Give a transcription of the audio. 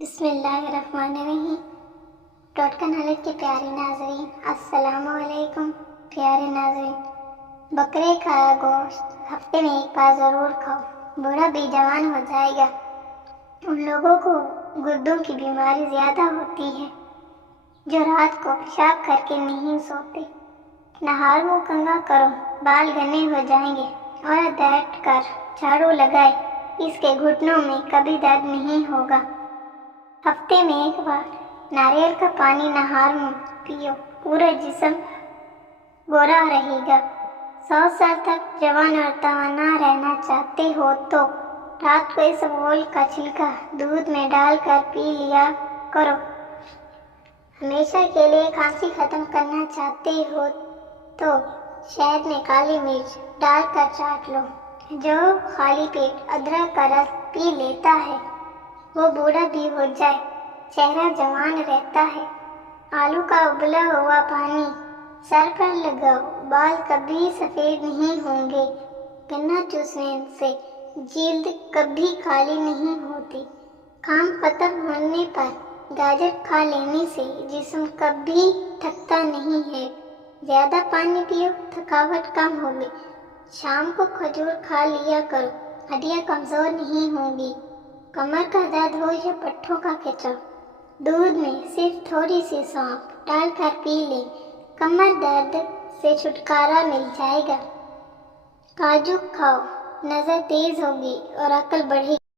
بسم اللہ الرحمن الرحیم۔ ٹوٹکا نالج کے پیارے ناظرین، السلام علیکم۔ پیارے ناظرین، بکرے کا گوشت ہفتے میں ایک بار ضرور کھاؤ، بوڑھا بھی جوان ہو جائے گا۔ ان لوگوں کو گردوں کی بیماری زیادہ ہوتی ہے جو رات کو پیشاب کر کے نہیں سوتے۔ نہار منہ کنگھا کرو، بال گھنے ہو جائیں گے۔ اور بیٹھ کر جھاڑو لگائے، اس کے گھٹنوں میں کبھی درد نہیں ہوگا۔ ہفتے میں ایک بار ناریل کا پانی نہار منہ پیو، پورا جسم گورا رہے گا۔ 100 سال تک جوان اور توانا رہنا چاہتے ہو تو رات کو اسبگول کا چھلکا دودھ میں ڈال کر پی لیا کرو۔ ہمیشہ کے لیے کھانسی ختم کرنا چاہتے ہو تو شہد میں کالی مرچ ڈال کر چاٹ لو۔ جو خالی پیٹ ادرک کا رس پی لیتا ہے وہ بوڑھا بھی ہو جائے چہرہ جوان رہتا ہے۔ آلو کا ابلا ہوا پانی سر پر لگاؤ، بال کبھی سفید نہیں ہوں گے۔ گنا چوسنے سے جلد کبھی کالی نہیں ہوتی۔ کام ختم ہونے پر گاجر کھا لینے سے جسم کبھی تھکتا نہیں ہے۔ زیادہ پانی پیو، تھکاوٹ کم ہوگی۔ شام کو کھجور کھا لیا کرو، ہڈیاں کمزور نہیں ہوں گی۔ کمر کا درد ہو یا پٹھوں کا کھچاؤ، دودھ میں صرف تھوڑی سی سونف ڈال کر پی لیں، کمر درد سے چھٹکارا مل جائے گا۔ کاجو کھاؤ، نظر تیز ہوگی اور عقل بڑھے گی۔